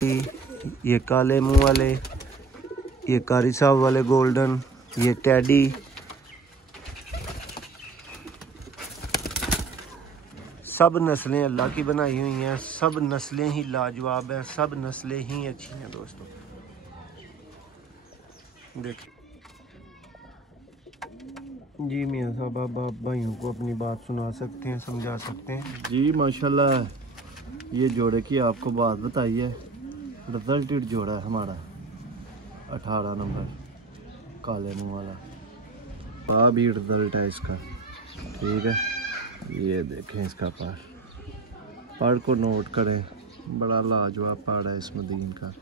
ये काले मुंह वाले, ये कारी साहब वाले गोल्डन, ये टैडी, सब नस्लें अल्लाह की बनाई हुई हैं। सब नस्लें ही लाजवाब हैं, सब नस्लें ही अच्छी हैं दोस्तों। देखिए जी मियाँ साहब, आप भाइयों को अपनी बात सुना सकते हैं, समझा सकते हैं। जी माशाल्लाह, ये जोड़े की आपको बात बताई है। रिजल्टेड जोड़ा है हमारा, 18 नंबर काले मुंह वाला। भी रिजल्ट है इसका, ठीक है। ये देखें इसका पाड़ को नोट करें, बड़ा लाजवाब पाड़ है इस मदीन का।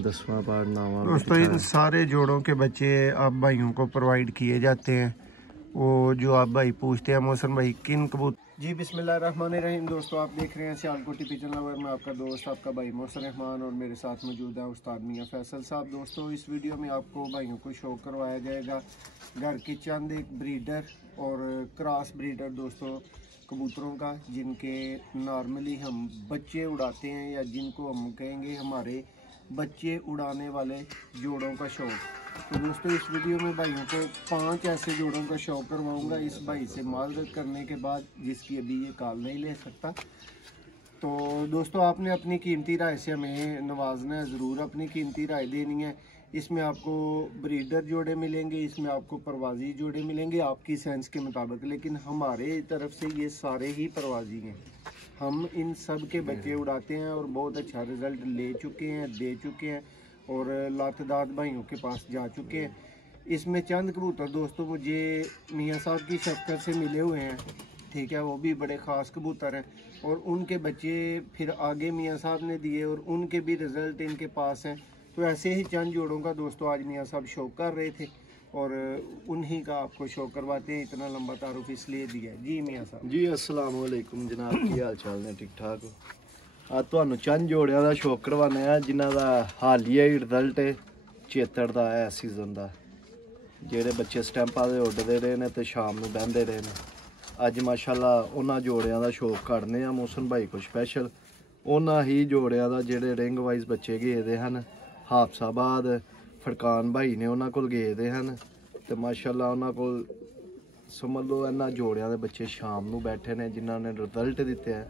10वां पाड़, 9वां। दोस्तों इन सारे जोड़ों के बच्चे आप भाइयों को प्रोवाइड किए जाते हैं। वो जो आप भाई पूछते हैं मोहसन भाई किन कबूतर। जी बिस्मिल्लाहिर्रहमानिर्रहीम। दोस्तों आप देख रहे हैं सियालकोटी पिजन लवर में आपका दोस्त आपका भाई मोहसन रहमान, और मेरे साथ मौजूद है उस्ताद मियाँ फैसल साहब। दोस्तों इस वीडियो में आपको भाइयों को शो करवाया जाएगा घर की चंद एक ब्रीडर और क्रॉस ब्रीडर दोस्तों कबूतरों का, जिनके नॉर्मली हम बच्चे उड़ाते हैं, या जिनको हम कहेंगे हमारे बच्चे उड़ाने वाले जोड़ों का शौक। तो दोस्तों इस वीडियो में भाइयों को 5 ऐसे जोड़ों का शौक करवाऊंगा इस भाई से माजरत करने के बाद, जिसकी अभी ये कॉल नहीं ले सकता। तो दोस्तों आपने अपनी कीमती राय से हमें नवाजना है, ज़रूर अपनी कीमती राय देनी है। इसमें आपको ब्रीडर जोड़े मिलेंगे, इसमें आपको परवाजी जोड़े मिलेंगे आपकी सेंस के मुताबिक, लेकिन हमारे तरफ से ये सारे ही परवाजी हैं। हम इन सब के बच्चे उड़ाते हैं और बहुत अच्छा रिज़ल्ट ले चुके हैं, दे चुके हैं, और लातदाद भाइयों के पास जा चुके हैं। इसमें चंद कबूतर दोस्तों मुझे मियाँ साहब की शफकत से मिले हुए हैं, ठीक है, वो भी बड़े ख़ास कबूतर हैं, और उनके बच्चे फिर आगे मियाँ साहब ने दिए और उनके भी रिज़ल्ट इनके पास हैं। तो ऐसे ही चंद जोड़ों का दोस्तों आज मियाँ साहब शो कर रहे थे, और उन्हीं का आपको शो करवाते हैं। इतना लंबा तारुफ इसलिए दिया है। जी मियाँ साहब। जी अस्सलाम वालेकुम जनाब, की हाल चाल ने? ठीक ठाक हो? आज ਤੁਹਾਨੂੰ ਚੰਦ ਜੋੜਿਆਂ ਦਾ ਸ਼ੌਕ ਕਰਵਾਉਂਦੇ ਆ, ਜਿਨ੍ਹਾਂ ਦਾ ਹਾਲੀਆ ਹੀ ਰਿਜ਼ਲਟ ਹੈ ਚੇਤਰ ਦਾ ਹੈ ਸੀਜ਼ਨ ਦਾ। ਜਿਹੜੇ ਬੱਚੇ ਸਟੈਂਪਾਂ ਦੇ ਉੱਡਦੇ ਰਹੇ ਨੇ ਤੇ ਸ਼ਾਮ ਨੂੰ ਬਹਿੰਦੇ ਰਹੇ ਨੇ, ਅੱਜ ਮਾਸ਼ਾਅੱਲਾ ਉਹਨਾਂ ਜੋੜਿਆਂ ਦਾ ਸ਼ੌਕ ਕਰਨੇ ਆ ਮੋਹਸਨ ਭਾਈ ਕੋ ਸਪੈਸ਼ਲ। ਉਹਨਾਂ ਹੀ ਜੋੜਿਆਂ ਦਾ ਜਿਹੜੇ ਰਿੰਗ ਵਾਈਜ਼ ਬੱਚੇ ਗਏ ਹਨ, ਹਾਫਸਾਬਾਦ ਫਰਕਾਨ ਭਾਈ ਨੇ ਉਹਨਾਂ ਕੋਲ ਗਏ ਦੇ ਹਨ, ਤੇ ਮਾਸ਼ਾਅੱਲਾ ਉਹਨਾਂ ਕੋਲ ਸਮਝ ਲਓ ਇਹਨਾਂ ਜੋੜਿਆਂ ਦੇ ਬੱਚੇ ਸ਼ਾਮ ਨੂੰ ਬੈਠੇ ਨੇ ਜਿਨ੍ਹਾਂ ਨੇ ਰਿਜ਼ਲਟ ਦਿੱਤੇ ਹੈ।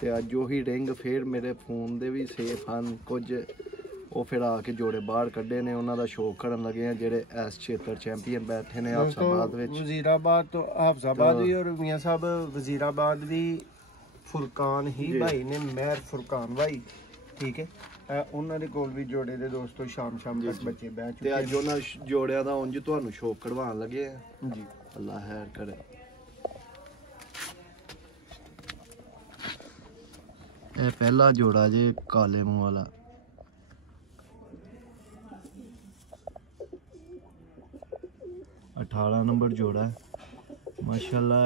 ਤੇ ਅੱਜ ਉਹੀ ਰਿੰਗ ਫਿਰ ਮੇਰੇ ਫੋਨ ਦੇ ਵੀ ਸੇਫ ਹਨ, ਕੁਝ ਉਹ ਫਿਰ ਆ ਕੇ ਜੋੜੇ ਬਾਹਰ ਕੱਢੇ ਨੇ, ਉਹਨਾਂ ਦਾ ਸ਼ੌਕ ਕਰਨ ਲੱਗੇ ਆ ਜਿਹੜੇ ਇਸ ਖੇਤਰ ਚੈਂਪੀਅਨ बैठे ने हाफसाबाद ਵਿੱਚ। वजीराबाद तो हाफसाबाद भी और मियाँ साहब वजीराबाद भी फुरकान ही भाई ने, मेहर फुरकान भाई, ठीक है। ਉਹਨਾਂ ਦੇ ਕੋਲ ਵੀ ਜੋੜੇ ਦੇ ਦੋਸਤੋ ਸ਼ਾਮ ਤੱਕ ਬੱਚੇ ਬਹਿ ਚੁੱਕੇ ਤੇ ਅੱਜ ਉਹਨਾਂ ਜੋੜਿਆਂ ਦਾ ਉਂਝ ਤੁਹਾਨੂੰ ਸ਼ੌਕ ਕਰਵਾਉਣ ਲੱਗੇ ਆ ਜੀ। ਅੱਲਾ ਖੈਰ ਕਰੇ। ਇਹ ਪਹਿਲਾ ਜੋੜਾ ਜੇ ਕਾਲੇ ਮੂੰਹ ਵਾਲਾ, अठारह नंबर जोड़ा है माशाल्लाह।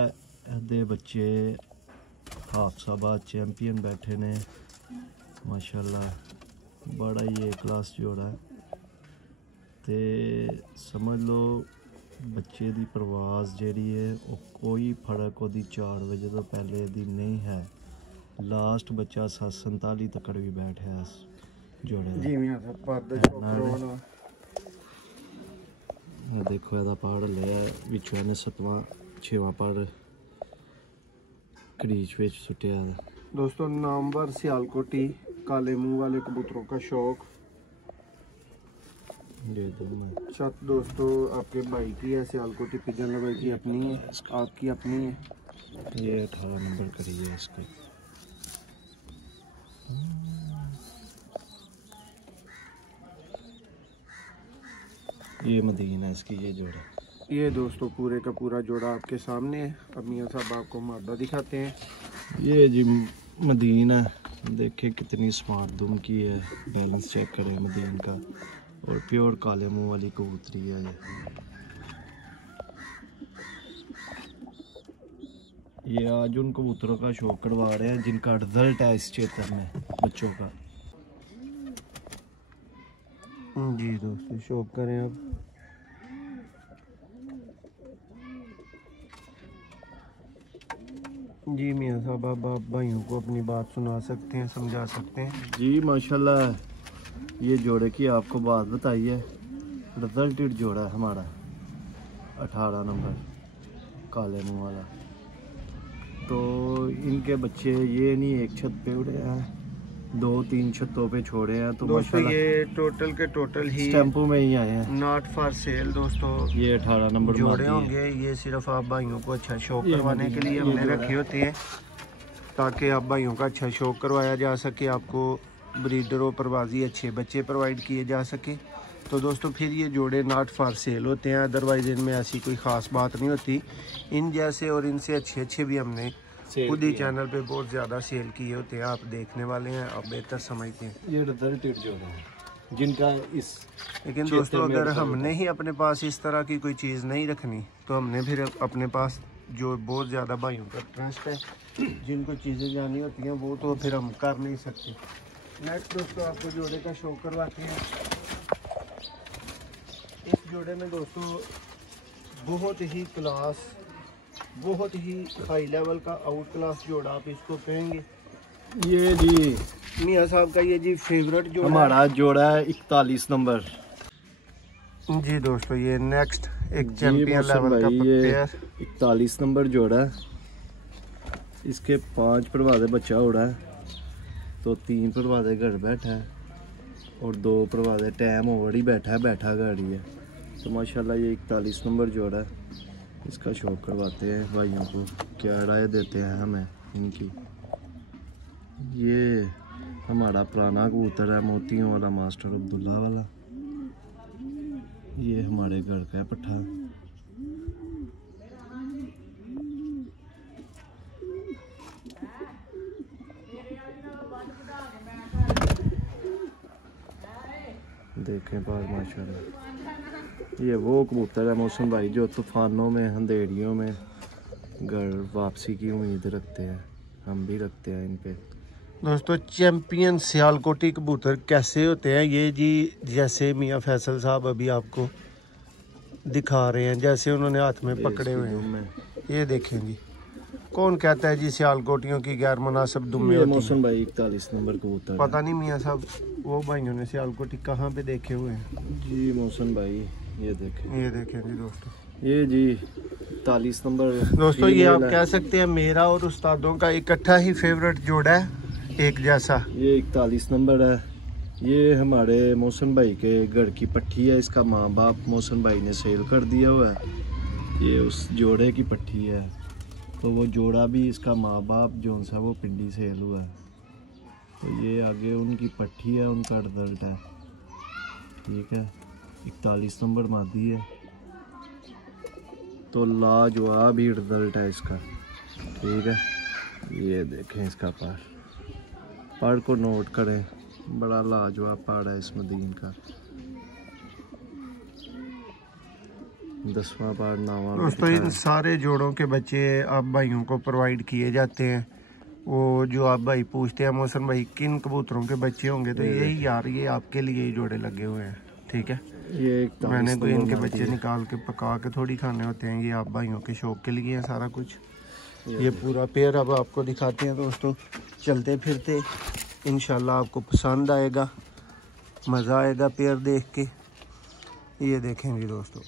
ਇਹਦੇ ਬੱਚੇ हाफसाबाद चैंपियन बैठे ने माशाल्लाह, बड़ा ही ए क्लास जोड़ा है। ते समझ लो बच्चे दी परवाज़ जेह्ड़ी है वो कोई फर्क ओदी 4 बजे तो पहले दी नहीं है। लास्ट बच्चा 47 तक भी बैठे इस जोड़े जी मियां साहब पर देखो ਇਹਦਾ ਪਾੜ ਲਿਆ ਵਿੱਚੋਂ ਇਹਨੇ 7ਵਾਂ 6ਵਾਂ ਪਾੜ क्रीच ਵਿੱਚ ਸੁੱਟਿਆ। दोस्तों नामवर सियालकोटी काले मुंह वाले कबूतरों का शौक। छत दोस्तों आपके भाई की है, सियालकोटी पिजन लवर की अपनी है, आपकी अपनी है। ये 18 नंबर करी है इसको। ये मदीना है इसकी, ये जोड़ा। ये दोस्तों पूरे का पूरा जोड़ा आपके सामने है। अब मियाँ साहब आपको मादा दिखाते हैं। ये जी मदीना, देखे कितनी स्मार्ट दुम की है, बैलेंस चेक करें मदीन का, और प्योर काले मुंह वाली कबूतरी है ये आज उन कबूतरों का शौक करवा रहे हैं जिनका रिजल्ट है इस क्षेत्र में बच्चों का। जी दोस्तों शौक करें अब। जी मियाँ साहब, अब आप भाइयों को अपनी बात सुना सकते हैं, समझा सकते हैं। जी माशाल्लाह, ये जोड़े की आपको बात बताई है। रिजल्टेड जोड़ा है हमारा, 18 नंबर काले मुंह वाला। तो इनके बच्चे ये नहीं एक छत पे उड़े हैं, 2-3 छतों पे छोड़े हैं। तो दोस्तों माशाल्लाह ये टोटल के टोटल ही स्टैंपू में ही आए हैं, नॉट फॉर सेल दोस्तों। ये 18 नंबर जोड़े मादी होंगे, ये सिर्फ आप भाइयों को अच्छा शौक ये करवाने के लिए ये हमने जोड़ा रखे होते हैं, ताकि आप भाइयों का अच्छा शौक करवाया जा सके, आपको ब्रीडर और परवाजी अच्छे बच्चे प्रोवाइड किए जा सके। तो दोस्तों फिर ये जोड़े नॉट फॉर सेल होते हैं, अदरवाइज इनमें ऐसी कोई ख़ास बात नहीं होती। इन जैसे और इनसे अच्छे अच्छे भी हमने खुद ही चैनल पे बहुत ज़्यादा सेल किए होते हैं, आप देखने वाले हैं, आप बेहतर समझते हैं। ये रिजल्टेड जोड़े हैं जिनका इस लेकिन दोस्तों अगर हमने ही अपने पास इस तरह की कोई चीज़ नहीं रखनी, तो हमने फिर अपने पास जो बहुत ज़्यादा भाइयों का ट्रस्ट है, जिनको चीज़ें जानी होती हैं, वो तो फिर हम कर नहीं सकते। नेक्स्ट दोस्तों आपको जोड़े का शो करवाते हैं। इस जोड़े में दोस्तों बहुत ही क्लास, बहुत ही हाई लेवल का आउट क्लास जोड़ा आप इसको कहेंगे। ये जी मियाँ साहब का ये जी फेवरेट जोड़ा हमारा जोड़ा है 41 नंबर। जी दोस्तों ये नेक्स्ट एक जी चैंपियन मौसम लेवल का भाई, ये पेयर। 41 नंबर जोड़ा है। इसके 5 परवादे बच्चा उड़ा है, तो 3 परवादे घर बैठा है और 2 परवादे टाइम ओवर ही बैठा गाड़ी है। तो माशाल्लाह ये 41 नंबर जोड़ा है। इसका शौक करवाते हैं भाइयों को, क्या राय देते हैं हमें इनकी। ये हमारा पुराना कबूतर है, मोतियों वाला मास्टर अब्दुल्ला वाला। ये हमारे घर का है पट्ठा। देखें बाहर माशाल्लाह, ये वो कबूतर है मौसम भाई जो तूफानों में, अंधेरियों में घर वापसी की उम्मीद रखते हैं। हम भी रखते हैं इन पे। दोस्तों चैंपियन सियालकोटी कबूतर कैसे होते हैं, ये जी जैसे मियाँ फैसल साहब अभी आपको दिखा रहे हैं, जैसे उन्होंने हाथ में पकड़े हुए हैं, ये देखें जी। कौन कहता है जी सियालकोटियों की गैर मुनासिब दुम्मे होती हैं? मौसम भाई 41 नंबर कबूतर पता नहीं मियाँ साहब, वो भाइयों ने सियालकोटी कहाँ पे देखे हुए हैं। जी मौसम भाई, ये देखें जी दोस्तों, ये जी 41 नंबर। दोस्तों ये आप कह सकते हैं मेरा और उस्तादों का इकट्ठा ही फेवरेट जोड़ा है, एक जैसा। ये 41 नंबर है। ये हमारे मौसम भाई के घर की पट्टी है, इसका माँ बाप मौसम भाई ने सेल कर दिया हुआ है। ये उस जोड़े की पट्टी है, तो वो जोड़ा भी इसका माँ बाप जो सा वो पिंडी सेल हुआ है। तो ये आगे उनकी पट्टी है, उनका रिजल्ट है। ठीक है, 41 नंबर मादी है, तो लाजवाब ही रिजल्ट है इसका। ठीक है, ये देखें इसका पार को नोट करें, बड़ा लाजवाब पाड़ है इस मदीन का। 10वां पाड़, 9वां। दोस्तों इन सारे जोड़ों के बच्चे आप भाइयों को प्रोवाइड किए जाते हैं। वो जो आप भाई पूछते हैं मौसम भाई किन कबूतरों के बच्चे होंगे, तो यही यार ये आपके लिए ही जोड़े लगे हुए हैं। ठीक है, ये मैंने कोई इनके बच्चे निकाल के पका के थोड़ी खाने होते हैं, ये आप भाइयों के शौक के लिए है सारा कुछ। ये पूरा पेयर अब आपको दिखाते हैं दोस्तों, चलते फिरते इंशाल्लाह आपको पसंद आएगा, मज़ा आएगा पेयर देख के। ये देखेंगे दोस्तों,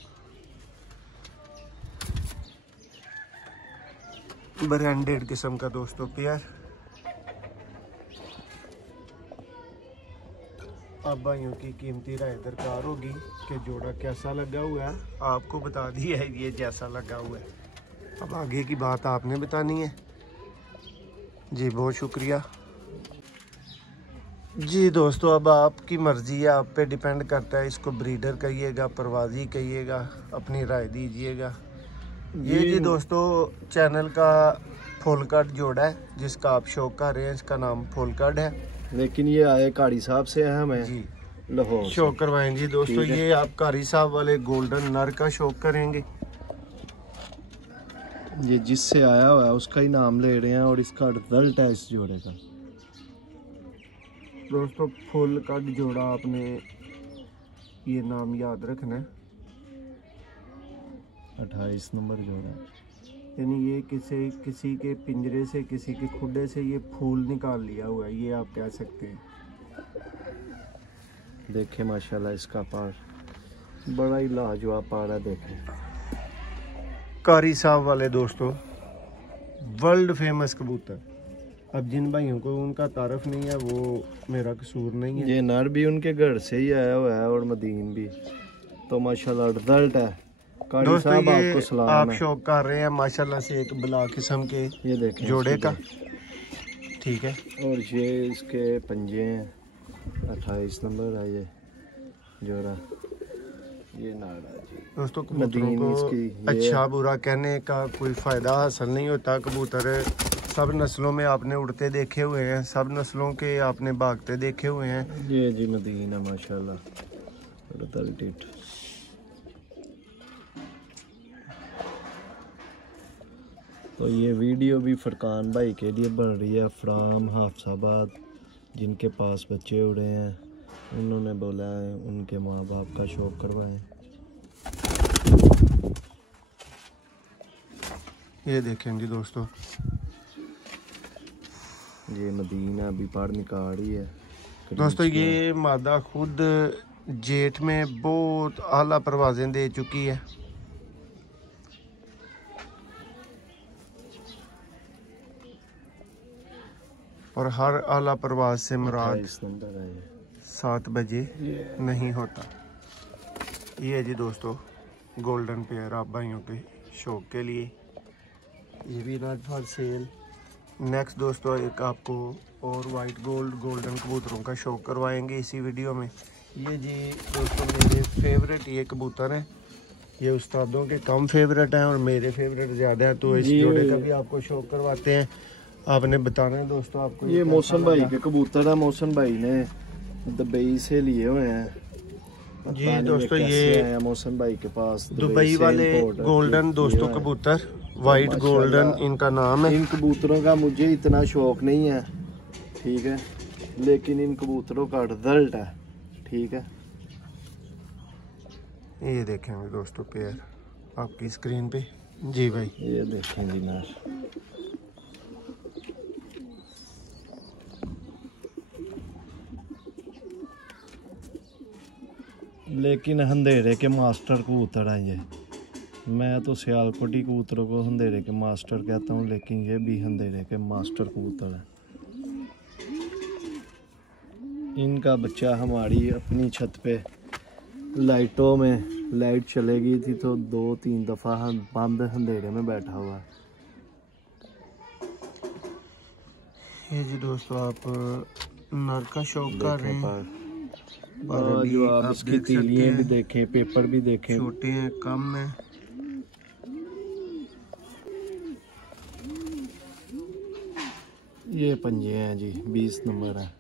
ब्रांडेड किस्म का दोस्तों पेयर। अब भाइयों की कीमती राय दरकार होगी कि जोड़ा कैसा लगा हुआ है। आपको बता दिया है ये जैसा लगा हुआ है, अब आगे की बात आपने बतानी है। जी बहुत शुक्रिया जी दोस्तों, अब आपकी मर्ज़ी है, आप पे डिपेंड करता है। इसको ब्रीडर कहिएगा, परवाजी कहिएगा, अपनी राय दीजिएगा। ये जी दोस्तों चैनल का फुल कट जोड़ा है जिसका आप शौक कर रहे हैं, इसका नाम फुल कट है। लेकिन ये आए कारी साहब से है, हमें जी लाहौर शौक करवाएं जी दोस्तों। ये आप कारी साहब वाले गोल्डन नर का शौक करेंगे। ये जिससे आया हुआ है उसका ही नाम ले रहे हैं और इसका रिजल्ट है इस जोड़े का। दोस्तों फुल कट जोड़ा आपने ये नाम याद रखना है। 28 नंबर जोड़ा। यानी ये किसी के पिंजरे से, किसी के खुडे से ये फूल निकाल लिया हुआ है, ये आप कह सकते हैं। देखें माशाल्लाह इसका पार बड़ा ही लाजवाब पार है। देखें कारी साहब वाले दोस्तों, वर्ल्ड फेमस कबूतर। अब जिन भाइयों को उनका तारफ नहीं है वो मेरा कसूर नहीं है। ये नर भी उनके घर से ही आया हुआ है और मदीन भी, तो माशाल्लाह रिजल्ट है। दोस्तों साहब ये आपको सलाम आप है। शौक कर रहे हैं माशाल्लाह से एक बला किस्म के ये देखें जोड़े का, ठीक है। और ये इसके पंजे हैं, 28 नंबर है ये जोड़ा। ये नाड़ा जी दोस्तों कबूतरों को अच्छा बुरा कहने का कोई फ़ायदा हासिल नहीं होता। कबूतर सब नस्लों में आपने उड़ते देखे हुए हैं, सब नस्लों के आपने भागते देखे हुए हैं। ये जी मदीना माशाल्लाह रिजल्टेड। तो ये वीडियो भी फरकान भाई के लिए बन रही है फ्राम हाफसाबाद। जिनके पास बच्चे उड़े हैं उन्होंने बोला है उनके माँ बाप का शौक करवाएं। ये देखें जी दोस्तों, ये मदीना अभी पार निकाल रही है दोस्तों। ये मादा खुद जेठ में बहुत आला परवाजें दे चुकी है। और हर आला परवाज से मुराद 7 बजे नहीं होता। ये है जी दोस्तों गोल्डन पेयर आप भाइयों के शौक के लिए, ये भी नॉट फॉर सेल। नेक्स्ट दोस्तों एक आपको और वाइट गोल्ड गोल्डन कबूतरों का शौक करवाएंगे इसी वीडियो में। ये जी दोस्तों मेरे फेवरेट ये कबूतर हैं। ये उस्तादों के कम फेवरेट हैं और मेरे फेवरेट ज़्यादा है, तो इस जोड़े का भी आपको शौक करवाते हैं। आपने बताना है दोस्तों आपको। ये मौसम भाई के कबूतर है, मौसम भाई ने दुबई से लिए हुए हैं जी दोस्तों। ये मौसम भाई के पास दुबई वाले गोल्डन दोस्तों कबूतर, वाइट गोल्डन इनका नाम है। इन कबूतरों का मुझे इतना शौक नहीं है, ठीक है, लेकिन इन कबूतरों का रिजल्ट है, ठीक है। ये देखेंगे दोस्तों पेयर आपकी स्क्रीन पे जी भाई। ये देखें जी नार, लेकिन अंधेरे के मास्टर कबूतर हैं ये। मैं तो सियालकोटी कबूतरों को अंधेरे के मास्टर कहता हूँ, लेकिन ये भी अंधेरे के मास्टर कबूतर हैं। इनका बच्चा हमारी अपनी छत पे लाइटों में लाइट चले गई थी तो 2-3 दफ़ा बंद अंधेरे में बैठा हुआ है। ये जी दोस्तों आप नर का शौक कर रहे हैं। और जो आप इसकी तीलियां भी देखें, पेपर भी देखें, छोटे हैं, कम है। ये पंजे हैं जी, 20 नंबर है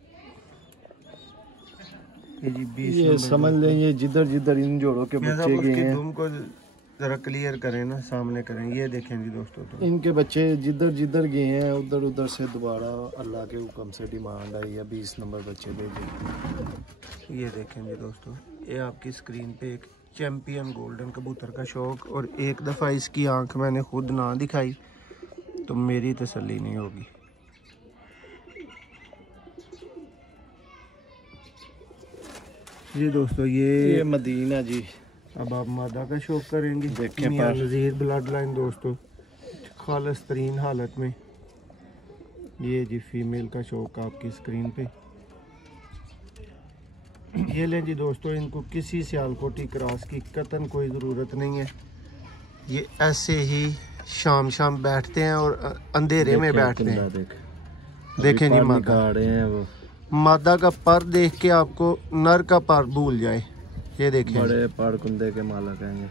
ये जी 20 ये समझ लें। ये जिधर जिधर इन जोड़ों के बच्चे गए हैं, धूम को जरा क्लियर करें ना, सामने करें। ये देखें जी दोस्तों, तो इनके बच्चे जिधर जिधर गए हैं उधर उधर से दोबारा अल्लाह के हुक्म से डिमांड आई है 20 नंबर बच्चे भेजे। ये देखें जी दोस्तों, ये आपकी स्क्रीन पे एक चैंपियन गोल्डन कबूतर का शौक, और एक दफ़ा इसकी आंख मैंने खुद ना दिखाई तो मेरी तसल्ली नहीं होगी। जी दोस्तों ये मदीना जी। अब आप मादा का शौक करेंगे। देखें मियां नज़ीर ब्लड लाइन दोस्तों, खालिस तरीन हालत में। ये जी फीमेल का शौक आपकी स्क्रीन पे। ये लें जी दोस्तों, इनको किसी सियालकोटी क्रॉस की कतन कोई ज़रूरत नहीं है। ये ऐसे ही शाम शाम बैठते हैं और अंधेरे में बैठते हैं। देखें जी मादा हैं वो, मादा का पर देख के आपको नर का पर भूल जाए। ये देखें बड़े पाड़ कुंदे के मालक हैं ये,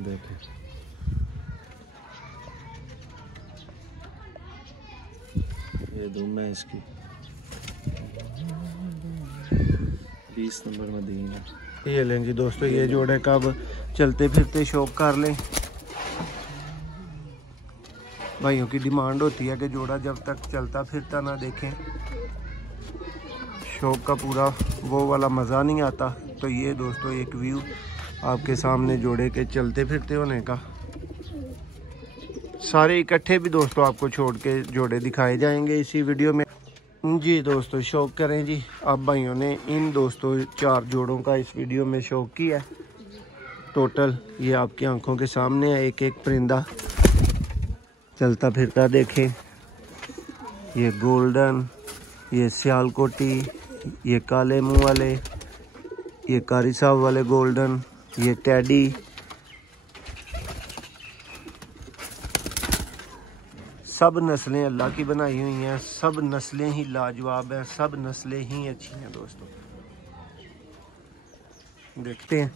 देखें। ये दुम है इसकी, 20 नंबर मदीना। ये लें जी दोस्तों, ये जोड़े कब चलते फिरते शौक कर लें। भाइयों की डिमांड होती है कि जोड़ा जब तक चलता फिरता ना देखें, शौक का पूरा वो वाला मज़ा नहीं आता। तो ये दोस्तों एक व्यू आपके सामने जोड़े के चलते फिरते होने का। सारे इकट्ठे भी दोस्तों आपको छोड़ के जोड़े दिखाए जाएंगे इसी वीडियो में। जी दोस्तों, शौक करें जी। आप भाइयों ने इन दोस्तों 4 जोड़ों का इस वीडियो में शौक किया है। टोटल ये आपकी आंखों के सामने है, एक एक परिंदा चलता फिरता देखें। ये गोल्डन, ये सियालकोटी, ये काले मुंह वाले, ये कारी साहब वाले गोल्डन, ये टैडी, सब नस्लें अल्लाह की बनाई हुई हैं। सब नस्लें ही लाजवाब हैं, सब नस्लें ही अच्छी हैं दोस्तों। देखते हैं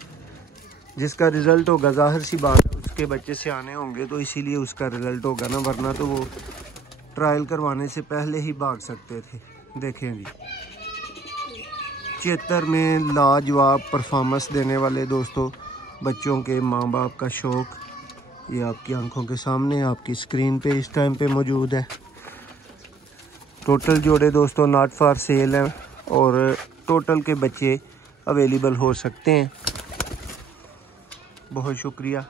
जिसका रिज़ल्ट होगा, ज़ाहिर सी बात है उसके बच्चे से आने होंगे तो इसीलिए उसका रिज़ल्ट होगा ना, वरना तो वो ट्रायल करवाने से पहले ही भाग सकते थे। देखें जी, चेतर में लाजवाब परफॉर्मेंस देने वाले दोस्तों बच्चों के माँ बाप का शौक ये आपकी आंखों के सामने आपकी स्क्रीन पे इस टाइम पे मौजूद है। टोटल जोड़े दोस्तों नॉट फॉर सेल हैं और टोटल के बच्चे अवेलेबल हो सकते हैं। बहुत शुक्रिया।